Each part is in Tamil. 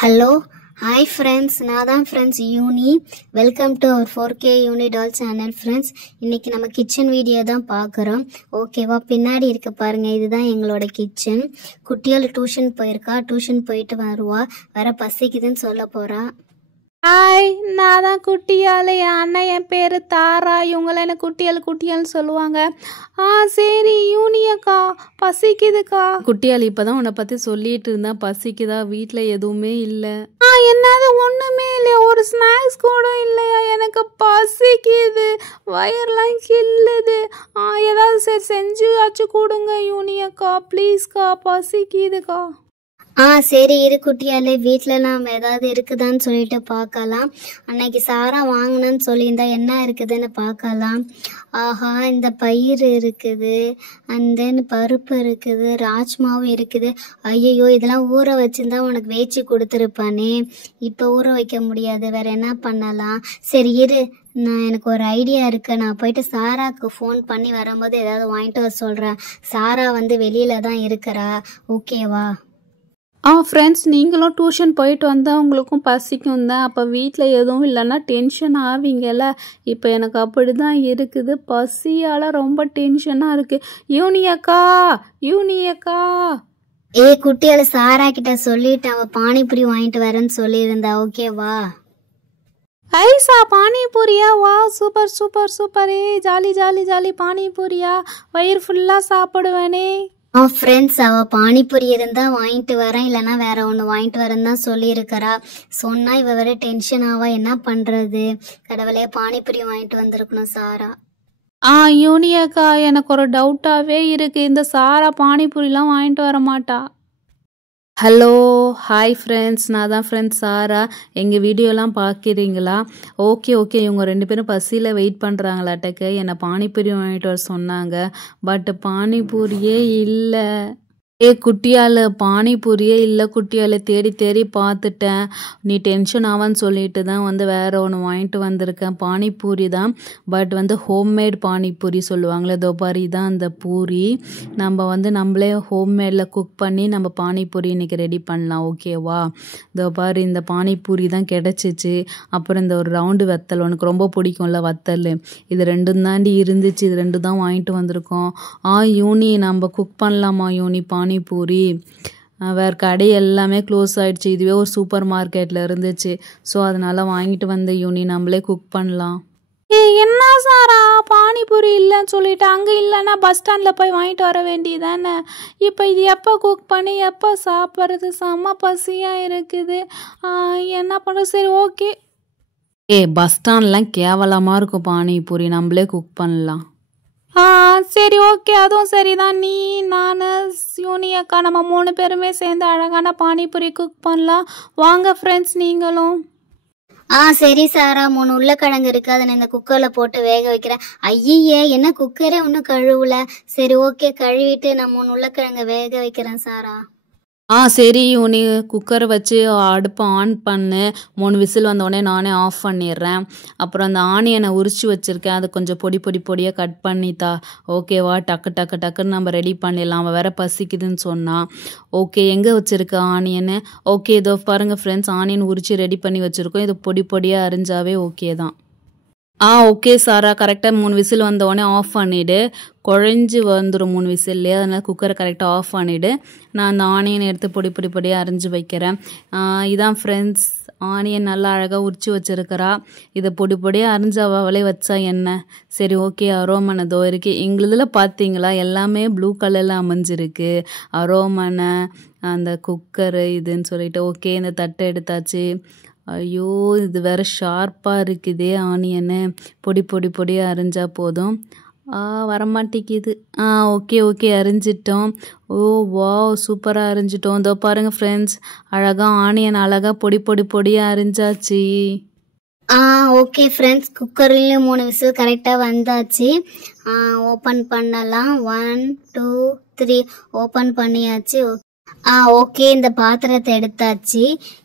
Hello, hi friends, நான் தான் friends யூனி. வெல்கம் டு அவர் 4K யூனி டால் சேனல் ஃப்ரெண்ட்ஸ். இன்னைக்கு நம்ம கிச்சன் வீடியோ தான் பார்க்குறோம். ஓகேவா, பின்னாடி இருக்க பாருங்க, இதுதான் எங்களோட கிச்சன். குட்டியால் டியூஷன் போயிருக்கா, டியூஷன் போயிட்டு வருவா, வர பசிக்குதுன்னு சொல்ல போறா. ஹாய், நான் தான் குட்டியால். என் அண்ணன் என் பேர் தாரா. இவங்களாம் என்ன குட்டியால்னு சொல்லுவாங்க. சரி யூனியக்கா, பசிக்குதுக்கா. குட்டியால் இப்போ தான் உன்னை பற்றி சொல்லிட்டு இருந்தேன். பசிக்குதா? வீட்டில் எதுவுமே இல்லை. என்னது ஒன்றுமே இல்லையா? ஒரு ஸ்நாக்ஸ் கூட இல்லையா? எனக்கு பசிக்குது, வயர்லாம் கில்லுது. ஏதாவது சரி செஞ்சு ஆச்சு கொடுங்க யூனியக்கா, ப்ளீஸ்க்கா, பசிக்குதுக்கா. சரி இரு குட்டியாலே, வீட்டில் நாம் ஏதாவது இருக்குதான்னு சொல்லிட்டு பார்க்கலாம். அன்னைக்கு சாரா வாங்கினேன்னு சொல்லியிருந்தா என்ன இருக்குதுன்னு பார்க்கலாம். ஆஹா, இந்த பயிர் இருக்குது, அண்ட் தென் பருப்பு இருக்குது, ராஜ்மாவும் இருக்குது. ஐயோ, இதெல்லாம் ஊற வச்சுருந்தா உனக்கு வேச்சு கொடுத்துருப்பானே. இப்போ ஊற வைக்க முடியாது, வேற என்ன பண்ணலாம்? சரி இரு, எனக்கு ஒரு ஐடியா இருக்குது. நான் போயிட்டு சாராவுக்கு ஃபோன் பண்ணி வரும்போது ஏதாவது வாங்கிட்டு வர சொல்கிறேன். சாரா வெளியில தான் இருக்கிறா, ஓகேவா? ஃப்ரெண்ட்ஸ், நீங்களும் டியூஷன் போயிட்டு வந்தால் உங்களுக்கும் பசிக்கும் தான். அப்போ வீட்டில் எதுவும் இல்லைன்னா டென்ஷன் ஆவீங்கல்ல. இப்போ எனக்கு அப்படி தான் இருக்குது, பசியால் ரொம்ப டென்ஷனாக இருக்குது. யூனியக்கா. குட்டியால சாரா கிட்ட சொல்லிட்டு அவ பானிபூரி வாங்கிட்டு வரேன்னு சொல்லியிருந்தா, ஓகேவா? ஐசா, பானிபூரியா? வா, super super super. Jolly jolly jolly. பானிபூரியா? வயிறு ஃபுல்லாக சாப்பிடுவேனே. ஃப்ரெண்ட்ஸ், அவள் பானிபூரி இருந்தால் வாங்கிட்டு வரேன், இல்லைனா வேற ஒன்று வாங்கிட்டு வரேன்னு தான் சொல்லியிருக்கிறா. சொன்னால் இவ வேற டென்ஷன் ஆவா, என்ன பண்ணுறது? கடவுளே, பானிபூரி வாங்கிட்டு வந்திருக்கணும் சாரா. யூனியக்கா, எனக்கு ஒரு டவுட்டாகவே இருக்குது. இந்த சாரா பானிபூரிலாம் வாங்கிட்டு வர மாட்டா. ஹலோ, ஹாய் ஃப்ரெண்ட்ஸ், நான் தான் ஃப்ரெண்ட்ஸ் சாரா. எங்கள் வீடியோலாம் பார்க்குறீங்களா? ஓகே, இவங்க ரெண்டு பேரும் பசியில் வெயிட் பண்ணுறாங்களாட்டக்கு. என்னை பானிபூரி வாங்கிட்டு வர சொன்னாங்க, பட் பானிபூரியே இல்லை. குட்டியால், பானிபூரியே இல்லை குட்டியால். தேடி தேடி பார்த்துட்டேன். நீ டென்ஷன் ஆவான்னு சொல்லிட்டு தான் வேற ஒன்று வாங்கிட்டு வந்திருக்கேன். பானிபூரி தான், பட் ஹோம்மேட் பானிபூரி சொல்லுவாங்களே, தோபாரி தான் அந்த பூரி. நம்ம நம்மளே ஹோம்மேடில் குக் பண்ணி நம்ம பானிபூரி இன்றைக்கி ரெடி பண்ணலாம், ஓகேவா? தோபாரி இந்த பானிபூரி தான் கிடச்சிச்சு. அப்புறம் இந்த ஒரு ரவுண்டு வத்தல், உனக்கு ரொம்ப பிடிக்கும்ல வத்தல், இது ரெண்டும் தாண்டி இருந்துச்சு. இது ரெண்டு தான் வாங்கிட்டு வந்திருக்கோம். யூனி, நம்ம குக் பண்ணலாமா யூனி பானிபூரி? வேறு கடை எல்லாமே க்ளோஸ் ஆகிடுச்சு, இதுவே ஒரு சூப்பர் மார்க்கெட்டில் இருந்துச்சு. ஸோ அதனால் வாங்கிட்டு வந்த யூனி, நம்மளே குக் பண்ணலாம். என்ன சாரா, பானிபூரி இல்லைன்னு சொல்லிட்டு அங்கே இல்லைன்னா பஸ் ஸ்டாண்டில் போய் வாங்கிட்டு வர வேண்டியதானே? இப்போ இது எப்போ குக் பண்ணி எப்போ சாப்பிட்றது? செம்ம பசியாக இருக்குது, என்ன பண்ணுறது? சரி ஓகே. பஸ் ஸ்டாண்ட்லாம் கேவலமாக இருக்கும் பானிபூரி, நம்மளே குக் பண்ணலாம். சரி ஓகே, அதுவும் சரிதான். நீ, நான், யூனியக்கா, நம்ம 3 பேருமே சேர்ந்து அழகான பானிபூரி குக் பண்ணலாம். வாங்க ஃப்ரெண்ட்ஸ், நீங்களும். சரி சாரா, 3 உருளைக்கிழங்கு இருக்கு, அதை நான் இந்த குக்கரில் போட்டு வேக வைக்கிறேன். ஐயே, என்ன குக்கரே ஒன்றும் கழுவல. சரி ஓகே, கழுவிட்டு நான் 3 உருளைக்கிழங்கு வேக வைக்கிறேன் சாரா. சரி யூனி, குக்கரை வச்சு அடுப்பை ஆன் பண்ணு. 3 விசில் வந்தோடனே நானே ஆஃப் பண்ணிடுறேன். அப்புறம் அந்த ஆனியனை உரிச்சு வச்சுருக்கேன், அதை கொஞ்சம் பொடியாக கட் பண்ணித்தா, ஓகேவா? டக்குன்னு நம்ம ரெடி பண்ணிடலாம். அவள் வேற பசிக்குதுன்னு சொன்னான். ஓகே, எங்கே வச்சுருக்க ஆனியனு? ஓகே, இதோ பாருங்கள் ஃப்ரெண்ட்ஸ், ஆனியன் உரிச்சு ரெடி பண்ணி வச்சுருக்கோம். இது பொடியாக அரிஞ்சாவே ஓகே தான். ஓகே சாரா, கரெக்டாக 3 விசில் வந்தோடனே ஆஃப் பண்ணிவிடு. குழஞ்சி வந்துடும் 3 விசில்லையே, அதனால் குக்கரை கரெக்டாக ஆஃப் பண்ணிவிடு. நான் அந்த ஆனியனை எடுத்து பொடியாக அரிஞ்சு வைக்கிறேன். இதான் ஃப்ரெண்ட்ஸ், ஆனியன் நல்லா அழகாக உரிச்சு வச்சுருக்கிறா. இதை பொடியாக அரிஞ்சு அவளே வச்சா என்ன? சரி ஓகே, அரோமனை தோ இருக்கு. எங்களுதில் பார்த்தீங்களா, எல்லாமே ப்ளூ கலரில் அமைஞ்சிருக்கு. அரோமனை, அந்த குக்கரு, இதுன்னு சொல்லிட்டு. ஓகே, இந்த தட்டை எடுத்தாச்சு. ஐயோ, இது வேற ஷார்ப்பாக இருக்குதே ஆனியனு. பொடியாக அரிஞ்சா போதும். வரமாட்டேங்குது. ஓகே, அரிஞ்சிட்டோம். வா, சூப்பராக அரிஞ்சிட்டோம். இதோ பாருங்கள் ஃப்ரெண்ட்ஸ், அழகாக ஆனியன் அழகாக பொடியாக அரிஞ்சாச்சு. ஓகே ஃப்ரெண்ட்ஸ், குக்கர்லேயும் 3 விசில் கரெக்டாக வந்தாச்சு. ஓப்பன் பண்ணலாம். 1 2 3 ஓப்பன் பண்ணியாச்சு. ஓகே, இந்த பாத்திரத்தை எடுத்தாச்சு.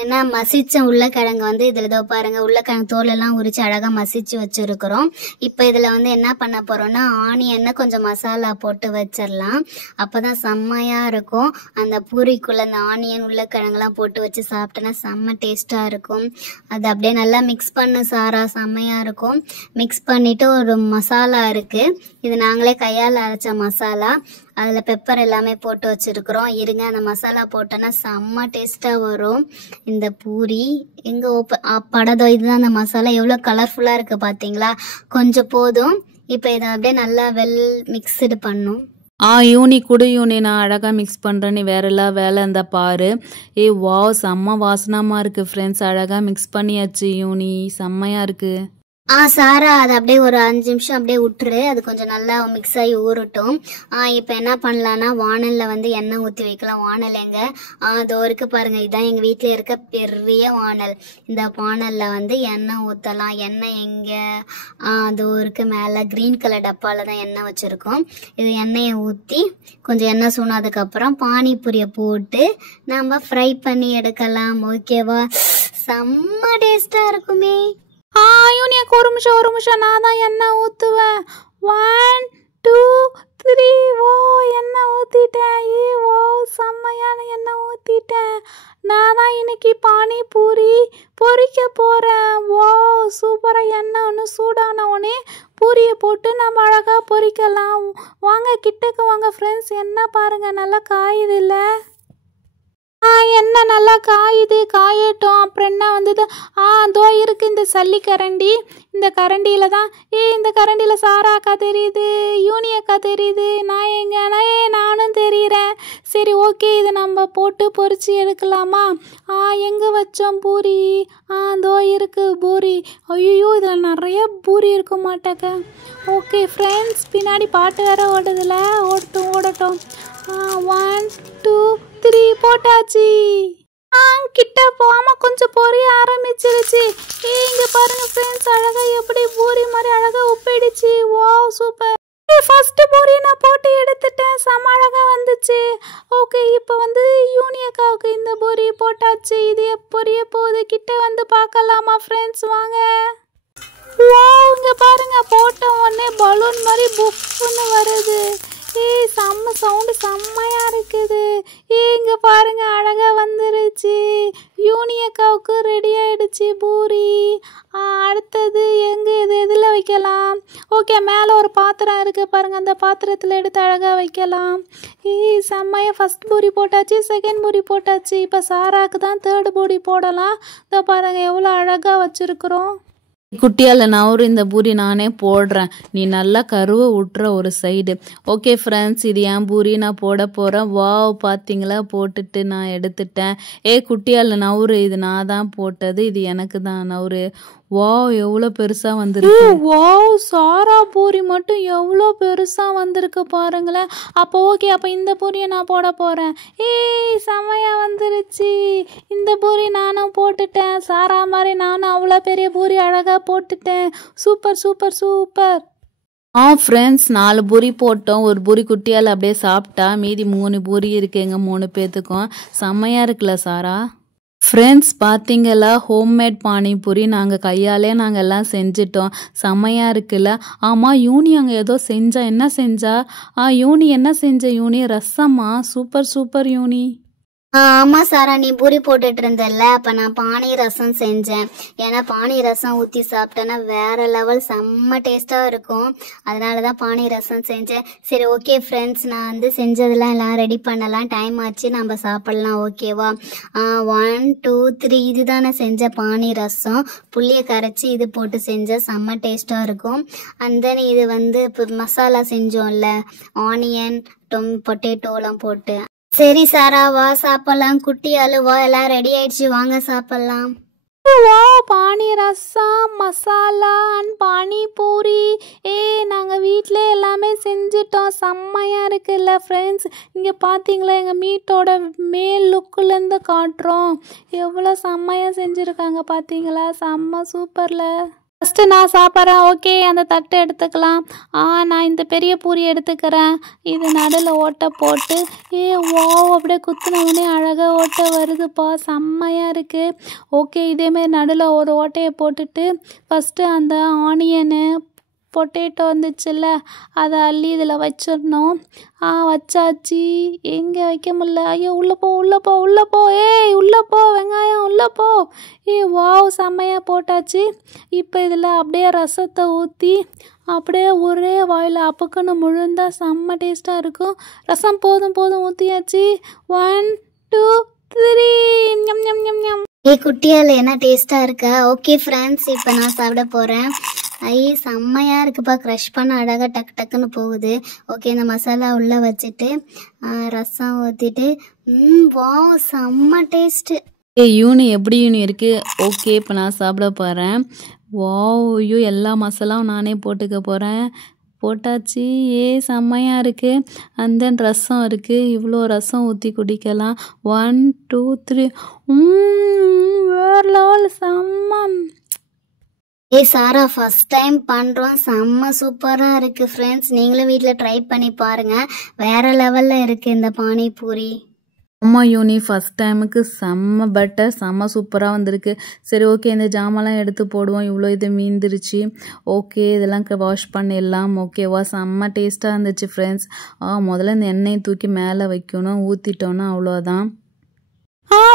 ஏன்னா மசிச்ச உருளைக்கிழங்கு வந்து இதில் இதோ பாருங்க, உருளைக்கிழங்கு தோலெல்லாம் உரிச்சு அழகாக மசிச்சு வச்சுருக்குறோம். இப்போ இதில் வந்து என்ன பண்ண போகிறோம்னா ஆனியனை கொஞ்சம் மசாலா போட்டு வச்சிடலாம். அப்போ தான் செம்மையாக இருக்கும். அந்த பூரிக்குள்ளே அந்த ஆனியன் உருளைக்கிழங்குலாம் போட்டு வச்சு சாப்பிட்டோன்னா செம்ம டேஸ்ட்டாக இருக்கும். அது அப்படியே நல்லா மிக்ஸ் பண்ண சாரா, செம்மையாக இருக்கும். மிக்ஸ் பண்ணிவிட்டு ஒரு மசாலா இருக்குது, இது நாங்களே கையால் அரைச்ச மசாலா. அதில் பெப்பர் எல்லாமே போட்டு வச்சுருக்குறோம். இருங்க, அந்த மசாலா போட்டோன்னா செம்ம டேஸ்ட்டாக வரும் இந்த பூரி. எங்கே படதோ, இதுதான் அந்த மசாலா. எவ்வளோ கலர்ஃபுல்லாக இருக்குது பார்த்தீங்களா? கொஞ்சம் போதும். இப்போ இதை அப்படியே நல்லா மிக்ஸ்டு பண்ணும். யூனி கொடு யூனி, நான் அழகாக மிக்ஸ் பண்ணுறேன், நீ வேற எல்லாம் வேலை இருந்தால் பாரு. வாவ், செம்ம வாசனமாக இருக்குது ஃப்ரெண்ட்ஸ். அழகாக மிக்ஸ் பண்ணியாச்சு யூனி, செம்மையாக இருக்குது. சாரா, அது அப்படியே ஒரு 5 நிமிஷம் அப்படியே விட்டுரு, அது கொஞ்சம் நல்லா மிக்ஸ் ஆகி ஊறட்டும். இப்போ என்ன பண்ணலான்னா வானலில் வந்து எண்ணெய் ஊற்றி வைக்கலாம். வானல் எங்க அதோ இருக்கு பாருங்க, இதுதான் எங்கள் வீட்டில் இருக்க பெரிய வானல். இந்த வானலில் வந்து எண்ணெய் ஊற்றலாம். எண்ணெய் எங்கே அதோ இருக்கு மேலே, க்ரீன் கலர் டப்பாவில் தான் எண்ணெய் வச்சுருக்கோம். இது எண்ணெயை ஊற்றி கொஞ்சம் எண்ணெய் சூனாதுக்கப்புறம் பானிபூரியை போட்டு நம்ம ஃப்ரை பண்ணி எடுக்கலாம். ஓகேவா? செம்ம டேஸ்ட்டாக இருக்குமே. யூனியாக்கு ஒரு நிமிஷம், நான் தான் எண்ணெய் ஊற்றுவேன். 1 2 3 எண்ணெய் ஊற்றிட்டேன். செம்மையான எண்ணெய் ஊற்றிட்டேன். நான் தான் இன்னைக்கு பானிபூரி பொரிக்க போகிறேன். சூப்பராக எண்ணெய் ஒன்று சூடான உடனே பூரியை போட்டு நம்ம அழகாக பொரிக்கலாம். வாங்க கிட்டக்கு வாங்க ஃப்ரெண்ட்ஸ், எண்ணெய் பாருங்கள் நல்லா காயுது இல்லை? எண்ணெய் நல்லா காயட்டும். அப்புறம் என்ன வந்தது? அதோ இருக்குது இந்த சல்லிக்கரண்டி. இந்த கரண்டியில் தான் இந்த கரண்டியில் சாரா அக்கா தெரியுது, யூனி அக்கா தெரியுது, நான் எங்க நானும் தெரியுறேன். சரி ஓகே, இதை நம்ம போட்டு பொரிச்சு எடுக்கலாமா? எங்கே வச்சோம் பூரி? அதோ இருக்குது பூரி. ஐயோ, இதில் நிறைய பூரி இருக்க மாட்டேக்க. ஓகே ஃப்ரெண்ட்ஸ், பின்னாடி பாட்டு வேற ஓடுதுல, ஓடட்டும். 1 2 3 போட்டாச்சு. கிட்ட போகாம கொஞ்சம் பொரிய ஆரம்பிச்சிருச்சு. இங்க பாருங்க ஃப்ரெண்ட்ஸ், அழகா எப்படி பூரி மாதிரி அழகா உப்பிடுச்சு. சூப்பர். ஃபர்ஸ்ட் பூரி நான் போட்டு எடுத்துட்டேன், செம அழகா வந்துச்சு. ஓகே, இப்போ வந்து யூனியக்காவுக்கு இந்த பூரி போட்டாச்சு. இது பொரிய போகுது, கிட்ட வந்து பார்க்கலாமா ஃப்ரெண்ட்ஸ்? வாங்க. இங்க பாருங்க, போட்ட உடனே பலூன் மாதிரி புஃப்னு வருது. செம்ம சவுண்டு, செம்மையா இருக்குது. இங்க பாருங்க, அழகா வந்துருச்சு. யூனியக்காவுக்கு ரெடி ஆயிடுச்சு பூரி. அடுத்தது இது எதில் வைக்கலாம்? ஓகே, மேலே ஒரு பாத்திரம் இருக்கு பாருங்க, அந்த பாத்திரத்தில் எடுத்து அழகா வைக்கலாம். செம்மையா ஃபர்ஸ்ட் பூரி போட்டாச்சு, செகண்ட் பூரி போட்டாச்சு. இப்போ சாராக்கு தான் தேர்ட் பூரி போடலாம். இதோ பாருங்க எவ்வளோ அழகா வச்சிருக்கிறோம். குட்டியால் நான் இந்த பூரி நானே போடுறேன், நீ நல்லா கருவை விட்டுற ஒரு சைடு. ஓகே ஃப்ரெண்ட்ஸ், இது என் பூரி நான் போட போகிறேன். பார்த்தீங்களா, போட்டுட்டு நான் எடுத்துட்டேன். குட்டியால் நவுறு, இது நான் தான் போட்டது, இது எனக்கு தான் நவுறு. எவ்வளோ பெருசாக வந்துருக்கு. சாரா பூரி மட்டும் எவ்வளோ பெருசாக வந்திருக்கு பாருங்களேன். அப்போ ஓகே, அப்போ இந்த பூரியை நான் போட போகிறேன். செமையாக வந்துருச்சு. இந்த பூரி நானும் போட்டுட்டேன். சாரா மாதிரி நானும் அவ்வளோ பெரிய பூரி அழகாக போட்டுட்டேன். Super super super. Friends, 4 puri போட்டோம். ஒரு பூரி குட்டியால் அப்படியே சாப்பிட்டா, மீதி 3 பூரி இருக்கு எங்கள் 3 பேர்த்துக்கும். செம்மையாக இருக்குல்ல சாரா? ஃப்ரெண்ட்ஸ், பார்த்தீங்களா, ஹோம்மேட் பானிபூரி நாங்கள் கையாலே நாங்கள் எல்லாம் செஞ்சிட்டோம். செம்மையாக இருக்குல்ல? ஆமாம், யூனி அங்கே ஏதோ செஞ்சா. என்ன செஞ்சா? யூனி என்ன செஞ்ச யூனி? ரசமா? சூப்பர் சூப்பர் யூனி. ஆமாம் சாரா, நீ பூரி போட்டுட்டு இருந்தல்ல, அப்போ நான் பானி ரசம் செஞ்சேன். ஏன்னா பானி ரசம் ஊற்றி சாப்பிட்டேன்னா வேற லெவல், செம்ம டேஸ்ட்டாக இருக்கும். அதனால தான் பானி ரசம் செஞ்சேன். சரி ஓகே ஃப்ரெண்ட்ஸ், நான் வந்து செஞ்சதெல்லாம் எல்லாம் ரெடி பண்ணலாம். டைம் ஆச்சு, நம்ம சாப்பிட்லாம். ஓகேவா? 1 2 3 இதுதான் நான் செஞ்ச பானி ரசம். புளியை கரைச்சி இது போட்டு செஞ்சேன், செம்ம டேஸ்ட்டாக இருக்கும். அண்ட் தென் இது வந்து இப்போ மசாலா செஞ்சோம்ல, ஆனியன் பொட்டேட்டோலாம் போட்டு. சரி சாரா, வா சாப்பிடலாம். குட்டி அழுவா, எல்லாம் ரெடி ஆயிடுச்சு, வாங்க சாப்பிடலாம். பானி ரசம், மசாலா அண்ட் பானிபூரி. நாங்கள் வீட்டில் எல்லாமே செஞ்சிட்டோம். செம்மையாக இருக்குல்ல ஃப்ரெண்ட்ஸ்? இங்கே பார்த்தீங்களா, எங்கள் மீட்டோட மேல் லுக்குலேருந்து காட்டுறோம். எவ்வளோ செம்மையாக செஞ்சுருக்காங்க பார்த்தீங்களா? செம்ம சூப்பரில். ஃபஸ்ட்டு நான் சாப்பிட்றேன். ஓகே, அந்த தட்டை எடுத்துக்கலாம். நான் இந்த பெரிய பூரி எடுத்துக்கிறேன். இது நடுவில் ஓட்டை போட்டு வாவ், அப்படியே குத்துனவுடனே அழகாக ஓட்டை வருதுப்பா, செம்மையாக இருக்குது. ஓகே, இதேமாரி நடுவில் ஒரு ஓட்டையை போட்டுட்டு ஃபஸ்ட்டு அந்த ஆனியனு பொட்டேட்டோ வந்துச்சுல்ல, அதை அள்ளி இதில் வச்சிடணும். வச்சாச்சு. எங்கே வைக்க முடியல. ஐயோ, உள்ளே போ உள்ளே போ உள்ளே போ, உள்ளே போ, வெங்காயம் உள்ளே போ. வாவ், செம்மையாக போட்டாச்சு. இப்போ இதில் அப்படியே ரசத்தை ஊற்றி அப்படியே ஒரே வாயில் அப்புக்குன்னு முழுந்தா செம்ம டேஸ்ட்டாக இருக்கும். ரசம் போதும் போதும் ஊற்றியாச்சு. 1 2 3 ஞம் ஞம் ஞம் ஞம். குட்டியால் என்ன டேஸ்ட்டாக இருக்கா? ஓகே ஃப்ரெண்ட்ஸ், இப்போ நான் சாப்பிட போகிறேன். செம்மையாக இருக்குப்பா, க்ரஷ் பண்ண அழகாக டக்கு டக்குன்னு போகுது. ஓகே, இந்த மசாலா உள்ளே வச்சுட்டு ரசம் ஊற்றிட்டு வாவ், செம்ம டேஸ்ட்டு. யூனி எப்படி யூனி இருக்குது? ஓகே, இப்போ நான் சாப்பிட போகிறேன். வாவ், ஐயோ, எல்லா மசாலாவும் நானே போட்டுக்க போகிறேன். போட்டாச்சு. செம்மையாக இருக்குது. அண்ட் தென் ரசம் இருக்குது. இவ்வளோ ரசம் ஊற்றி குடிக்கலாம். 1 2 3 வேறு லெவல், செம்ம. சாரா, ஃபஸ்ட் டைம் பண்ணுறோம், செம்ம சூப்பராக இருக்குது ஃப்ரெண்ட்ஸ். நீங்களும் வீட்டில் ட்ரை பண்ணி பாருங்கள். வேறு லெவலில் இருக்குது இந்த பானிபூரி. அம்மா யூனி, ஃபஸ்ட் டைமுக்கு செம்ம பெட்டர், செம்ம சூப்பராக வந்திருக்கு. சரி, ஓகே, இந்த ஜாமான்லாம் எடுத்து போடுவோம். இவ்வளோ இது மீந்துருச்சு. ஓகே, இதெல்லாம் வாஷ் பண்ணிடலாம். ஓகேவா, செம்ம டேஸ்ட்டாக இருந்துச்சு ஃப்ரெண்ட்ஸ். முதல்ல இந்த எண்ணெயை தூக்கி மேலே வைக்கணும். ஊற்றிட்டோன்னா அவ்வளோதான்.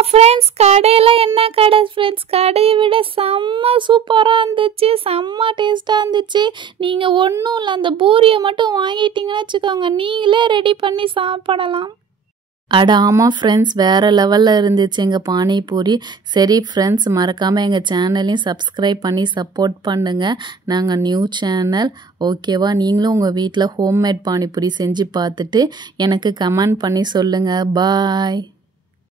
ஃப்ரெண்ட்ஸ், கடையில் என்ன கடை ஃப்ரெண்ட்ஸ், கடையை விட செம்ம சூப்பராக இருந்துச்சு, செம்ம டேஸ்ட்டாக இருந்துச்சு. நீங்கள் ஒன்றும் இல்லை, அந்த பூரியை மட்டும் வாங்கிட்டீங்கன்னு வச்சுக்கோங்க, நீங்களே ரெடி பண்ணி சாப்பிடலாம். ஆமாம் ஃப்ரெண்ட்ஸ், வேறு லெவலில் இருந்துச்சு எங்கள் பானிபூரி. சரி ஃப்ரெண்ட்ஸ், மறக்காமல் எங்கள் சேனலையும் சப்ஸ்கிரைப் பண்ணி சப்போர்ட் பண்ணுங்கள். நாங்கள் நியூ சேனல். ஓகேவா, நீங்களும் உங்கள் வீட்டில் ஹோம்மேட் பானிபூரி செஞ்சு பார்த்துட்டு எனக்கு கமெண்ட் பண்ணி சொல்லுங்கள். பாய்.